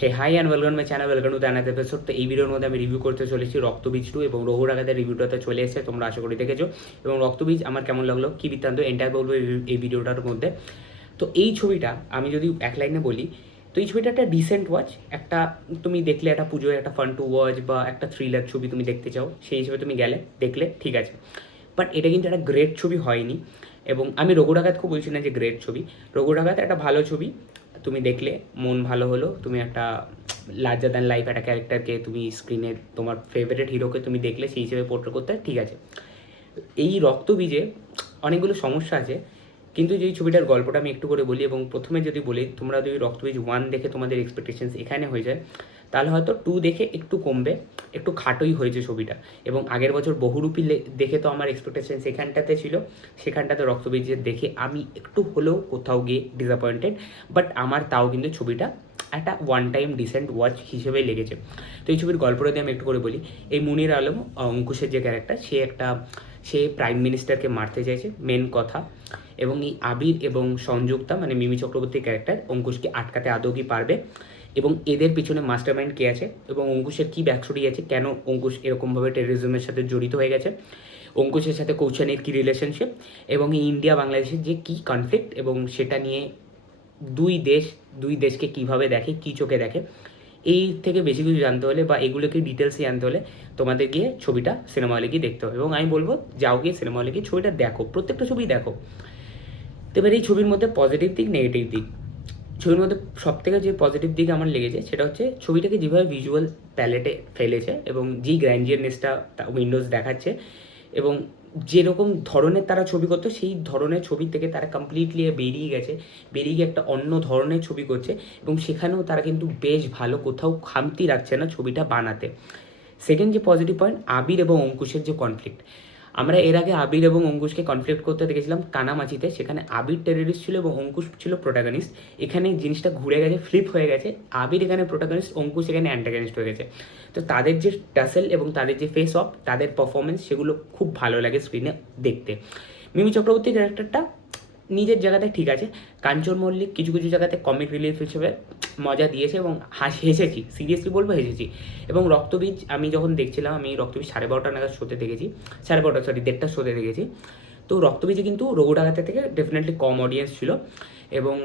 Hey hi and welcome my channel, welcome to the another episode. তো এই ভিডিওর মধ্যে আমি রিভিউ করতে চলেছি রক্তবীজ 2 এবং রঘু ডাকাতের রিভিউটাতে চলে এসেছে, তোমরা আশা করি দেখেছো। এবং রক্তবীজ আমার কেমন লাগলো, কী বৃত্তান্ত, এন্টায়ার বলবো এই ভিডিওটার মধ্যে। তো এই ছবিটা আমি যদি এক লাইনে বলি, তো এই ছবিটা একটা ডিসেন্ট ওয়াচ, একটা তুমি দেখলে একটা পুজোয় একটা ফান টু ওয়াচ বা একটা থ্রিলার ছবি তুমি দেখতে চাও, সেই হিসেবে তুমি গেলে দেখলে ঠিক আছে। বাট এটা কিন্তু একটা গ্রেট ছবি হয়নি। এবং আমি রঘু ডাকাতকেও বলছি না যে গ্রেট ছবি, রঘু ডাকাত একটা ভালো ছবি, তুমি দেখলে মন ভালো হলো, তুমি একটা লার্জার দ্যান লাইফ একটা ক্যারেক্টারকে তুমি স্ক্রিনে তোমার ফেভারিট হিরোকে তুমি দেখলে সেই হিসেবে পোর্ট্রে করতে ঠিক আছে। এই রক্তবীজে অনেকগুলো সমস্যা আছে, কিন্তু যদি ছবিটার গল্পটা আমি একটু করে বলি এবং প্রথমে যদি বলি, তোমরা যদি রক্তবীজ 1 দেখে তোমাদের এক্সপেকটেশনস এখানে হয়ে যায়, তাহলে হয়তো 2 দেখে একটু কমবে, একটু খাটোই হয়েছে ছবিটা। এবং আগের বছর বহুরূপী দেখে তো আমার এক্সপেকটেশনস এখানটাতে ছিল, সেখানটাতে রক্তবীজের দেখে আমি একটু হলেও কোথাও গিয়ে ডিসঅ্যাপয়েন্টেড। বাট আমার তাও কিন্তু ছবিটা একটা ওয়ান টাইম ডিসেন্ট ওয়াচ হিসেবে লেগেছে। তো এই ছবির গল্পটা দিয়ে আমি একটু করে বলি। এই মুনির আলম, অঙ্কুশের যে ক্যারেক্টার, সে প্রাইম মিনিস্টারকে মারতে চাইছে, মেন কথা। এবং এই আবির এবং সংযুক্তা মানে মিমি চক্রবর্তীর ক্যারেক্টার অঙ্কুশকে আটকাতে আদৌ কি পারবে, এবং এদের পিছনে মাস্টার মাইন্ড কে আছে, এবং অঙ্কুশের কী ব্যাকস্টোরি আছে, কেন অঙ্কুশ এরকমভাবে টেররিজমের সাথে জড়িত হয়ে গেছে, অঙ্কুশের সাথে কৌশানির কী রিলেশনশিপ, এবং এই ইন্ডিয়া বাংলাদেশের যে কী কনফ্লিক্ট, এবং সেটা নিয়ে দুই দেশকে কীভাবে দেখে, কী চোখে দেখে। এই থেকে বেশি কিছু জানতে হলে বা এগুলোকে ডিটেলসে জানতে হলে তোমাদের গিয়ে ছবিটা সিনেমা হলে গিয়ে দেখতে হবে। এবং আমি বলবো যাও গিয়ে সিনেমা হলে গিয়ে ছবিটা দেখো, প্রত্যেকটা ছবি দেখো। তো এবার এই ছবির মধ্যে পজিটিভ দিক, নেগেটিভ দিক। ছবির মধ্যে সবথেকে যে পজিটিভ দিক আমার লেগেছে সেটা হচ্ছে ছবিটাকে যেভাবে ভিজুয়াল প্যালেটে ফেলেছে এবং যেই গ্র্যান্ডিয়ারনেসটা উইন্ডোজ দেখাচ্ছে, এবং যেরকম ধরনের তারা ছবি করতো সেই ধরনের ছবি থেকে তারা কমপ্লিটলি বেরিয়ে গিয়ে একটা অন্য ধরনের ছবি করছে, এবং সেখানেও তারা কিন্তু বেশ ভালো, কোথাও খামতি রাখছে না ছবিটা বানাতে। সেকেন্ড যে পজিটিভ পয়েন্ট, আবির এবং অঙ্কুশের যে কনফ্লিক্ট, আমরা এর আগে আবির এবং অঙ্কুশকে কনফ্লিক্ট করতে দেখেছিলাম কানামাচিতে, সেখানে আবির টেররিস্ট ছিল এবং অঙ্কুশ ছিল প্রোটাগনিস্ট। এখানে জিনিসটা ঘুরে গেছে, ফ্লিপ হয়ে গেছে, আবির এখানে প্রোটাগনিস্ট, অঙ্কুশ এখানে অ্যান্টাগনিস্ট হয়ে গেছে। তো তাদের যে টাসেল এবং তাদের যে ফেস অফ, তাদের পারফরমেন্স, সেগুলো খুব ভালো লাগে স্ক্রিনে দেখতে। মিমি চক্রবর্তীর ক্যারেক্টারটা নিজের জায়গাতে ঠিক আছে, কাঞ্চন মল্লিক কিছু কিছু জায়গাতে কমিক রিলিফ হিসেবে মজা দিয়েছে এবং হেসেছি, সিরিয়াসলি বলবো হেসেছি। এবং রক্তবীজ আমি যখন দেখছিলাম, আমি রক্তবীজ 12:30 নাগাদ শোতে দেখেছি, 12:30 সরি 1:30 শোতে দেখেছি। তো রক্তবীজে কিন্তু রঘু ডাকাতের থেকে ডেফিনেটলি কম অডিয়েন্স ছিল। এবং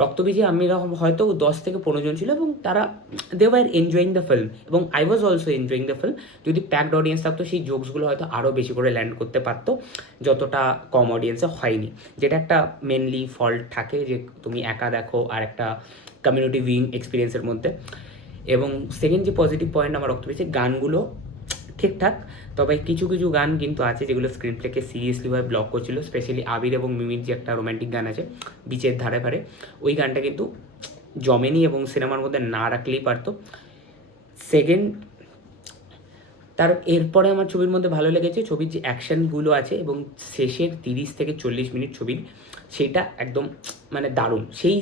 রক্তবীজে আমি হয়তো 10 থেকে 15 জন ছিল, এবং তারা they were enjoying the film, এবং I was also enjoying the film. যদি প্যাকড অডিয়েন্স থাকতো সেই জোকসগুলো হয়তো আরও বেশি করে ল্যান্ড করতে পারতো, যতটা কম অডিয়েন্সে হয়নি, যেটা একটা মেনলি ফল্ট থাকে যে তুমি একা দেখো আর একটা কমিউনিটি ভিউইং এক্সপিরিয়েন্সের মধ্যে। এবং সেকেন্ড যে পজিটিভ পয়েন্ট আমার রক্ত পেয়েছে, গানগুলো ঠিকঠাক, তবে কিছু কিছু গান কিন্তু আছে যেগুলো স্ক্রিন প্লেকে সিরিয়াসলিভাবে ব্লক করছিল, স্পেশালি আবির এবং মিমির যে একটা রোম্যান্টিক গান আছে বিচের ধারে ধারে, ওই গানটা কিন্তু জমেনি এবং সিনেমার মধ্যে না রাখলেই পারতো। সেকেন্ড, তার এরপরে আমার ছবির মধ্যে ভালো লেগেছে ছবির যে অ্যাকশানগুলো আছে এবং শেষের 30 থেকে 40 মিনিট ছবির, সেটা একদম মানে দারুণ। সেই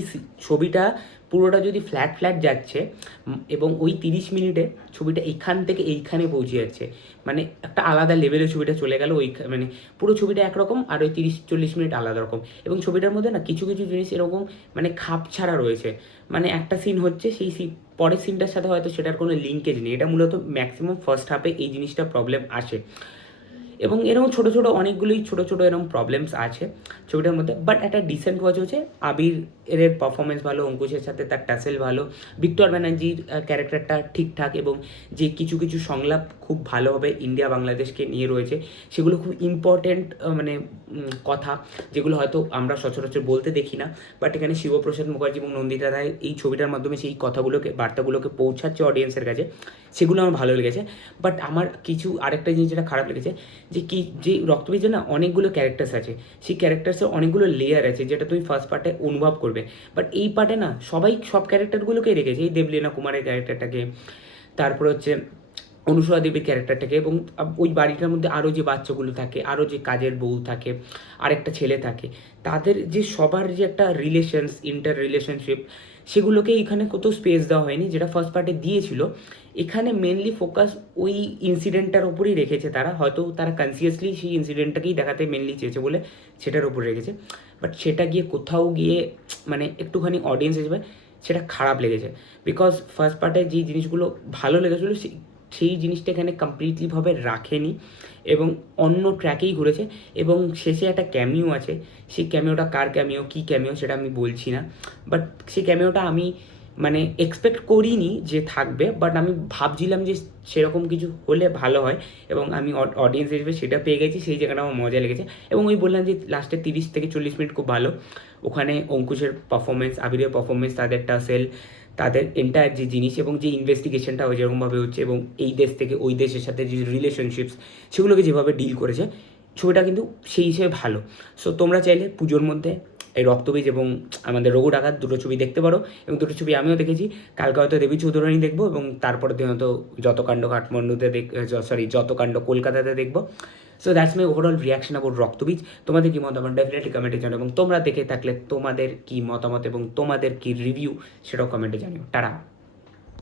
ছবিটা পুরোটা যদি ফ্ল্যাট ফ্ল্যাট যাচ্ছে এবং ওই 30 মিনিটে ছবিটা এখান থেকে এইখানে পৌঁছে যাচ্ছে, মানে একটা আলাদা লেভেলে ছবিটা চলে গেল। ওই মানে পুরো ছবিটা একরকম আর ওই 30-40 মিনিট আলাদা রকম। এবং ছবিটার মধ্যে না কিছু কিছু জিনিস এরকম মানে খাপ ছাড়া রয়েছে, মানে একটা সিন হচ্ছে, সেই পরের সিনটার সাথে হয়তো সেটার কোনো লিঙ্কেজ নেই। এটা মূলত ম্যাক্সিমাম ফার্স্ট হাফে এই জিনিসটা প্রবলেম আসে, এবং এরকম ছোটো ছোটো অনেকগুলোই ছোটো ছোটো এরকম প্রবলেমস আছে ছবিটার মধ্যে। বাট একটা ডিসেন্ট ওয়াচ হচ্ছে, আবির এর পারফরমেন্স ভালো, অঙ্কুশের সাথে তার টাসেল ভালো, ভিক্টর ব্যানার্জির ক্যারেক্টারটা ঠিকঠাক, এবং যে কিছু কিছু সংলাপ খুব ভালোভাবে ইন্ডিয়া বাংলাদেশকে নিয়ে রয়েছে, সেগুলো খুব ইম্পর্ট্যান্ট মানে কথা, যেগুলো হয়তো আমরা সচরাচর বলতে দেখি না, বাট এখানে শিবপ্রসাদ মুখার্জি এবং নন্দিতা রায় এই ছবিটার মাধ্যমে সেই কথাগুলোকে, বার্তাগুলোকে পৌঁছাচ্ছে অডিয়েন্সের কাছে, সেগুলো আমার ভালো লেগেছে। বাট আমার কিছু আরেকটা জিনিস যেটা খারাপ লেগেছে, যে রক্তবীজে না অনেকগুলো ক্যারেক্টার্স আছে, সেই ক্যারেক্টার্সের অনেকগুলো লেয়ার আছে যেটা তুমি ফার্স্ট পার্টে অনুভব করবে, বাট এই পার্টে না সব ক্যারেক্টারগুলোকেই রেখেছে, এই দেবলীনা কুমারের ক্যারেক্টারটাকে, তারপর হচ্ছে অনুসূয়া দেবীর ক্যারেক্টারটাকে, এবং ওই বাড়িটার মধ্যে আরও যে বাচ্চাগুলো থাকে, আরও যে কাজের বউ থাকে, আরেকটা ছেলে থাকে, তাদের যে সবার যে একটা ইন্টার রিলেশনশিপ, সেগুলোকে এখানে কোথাও স্পেস দেওয়া হয়নি, যেটা ফার্স্ট পার্টে দিয়েছিল। এখানে মেনলি ফোকাস ওই ইনসিডেন্টটার ওপরেই রেখেছে তারা, হয়তো তারা কনসিয়াসলি সেই ইনসিডেন্টটাকেই দেখাতে মেনলি চেয়েছে বলে সেটার ওপর রেখেছে, বাট সেটা গিয়ে কোথাও গিয়ে মানে একটুখানি অডিয়েন্স হিসেবে সেটা খারাপ লেগেছে। বিকজ ফার্স্ট পার্টে যে জিনিসগুলো ভালো লেগেছিলো সেই জিনিসটা এখানে কমপ্লিটলিভাবে রাখেনি এবং অন্য ট্র্যাকেই ঘুরেছে। এবং শেষে একটা ক্যামিও আছে, সেই ক্যামিওটা কার ক্যামিও, কী ক্যামিও সেটা আমি বলছি না, বাট সেই ক্যামিওটা আমি মানে এক্সপেক্ট করিনি যে থাকবে, বাট আমি ভাবছিলাম যে সেরকম কিছু হলে ভালো হয় এবং আমি অডিয়েন্স হিসেবে সেটা পেয়ে গেছি, সেই জায়গাটা আমার মজা লেগেছে। এবং ওই বললাম যে লাস্টে 30 থেকে 40 মিনিট খুব ভালো, ওখানে অঙ্কুশের পারফরমেন্স, আবিরের পারফরমেন্স, তাদের টাসেল, তাদের এন্টায়ার যে জিনিস এবং যে ইনভেস্টিগেশনটা যেরকমভাবে হচ্ছে এবং এই দেশ থেকে ওই দেশের সাথে যে রিলেশনশিপস সেগুলোকে যেভাবে ডিল করেছে, ছবিটা কিন্তু সেই হিসেবে ভালো। সো তোমরা চাইলে পুজোর মধ্যে এই রক্তবীজ এবং আমাদের রঘু ডাকাত দুটো ছবি দেখতে পারো, এবং দুটো ছবি আমিও দেখেছি। কালকে হয়তো দেবী চৌধুরানী দেখবো এবং তারপরে দিন হয়তো যত কাণ্ড কাঠমান্ডুতে যত কাণ্ড কলকাতাতে দেখবো। So that's my overall reaction about রক্তবীজ। তোমাদের কী মতামত ডেফিনেটলি কমেন্টে জানাও, এবং তোমরা দেখে থাকলে তোমাদের কী মতামত এবং তোমাদের কী রিভিউ সেটাও কমেন্টে জানিও। টাটা।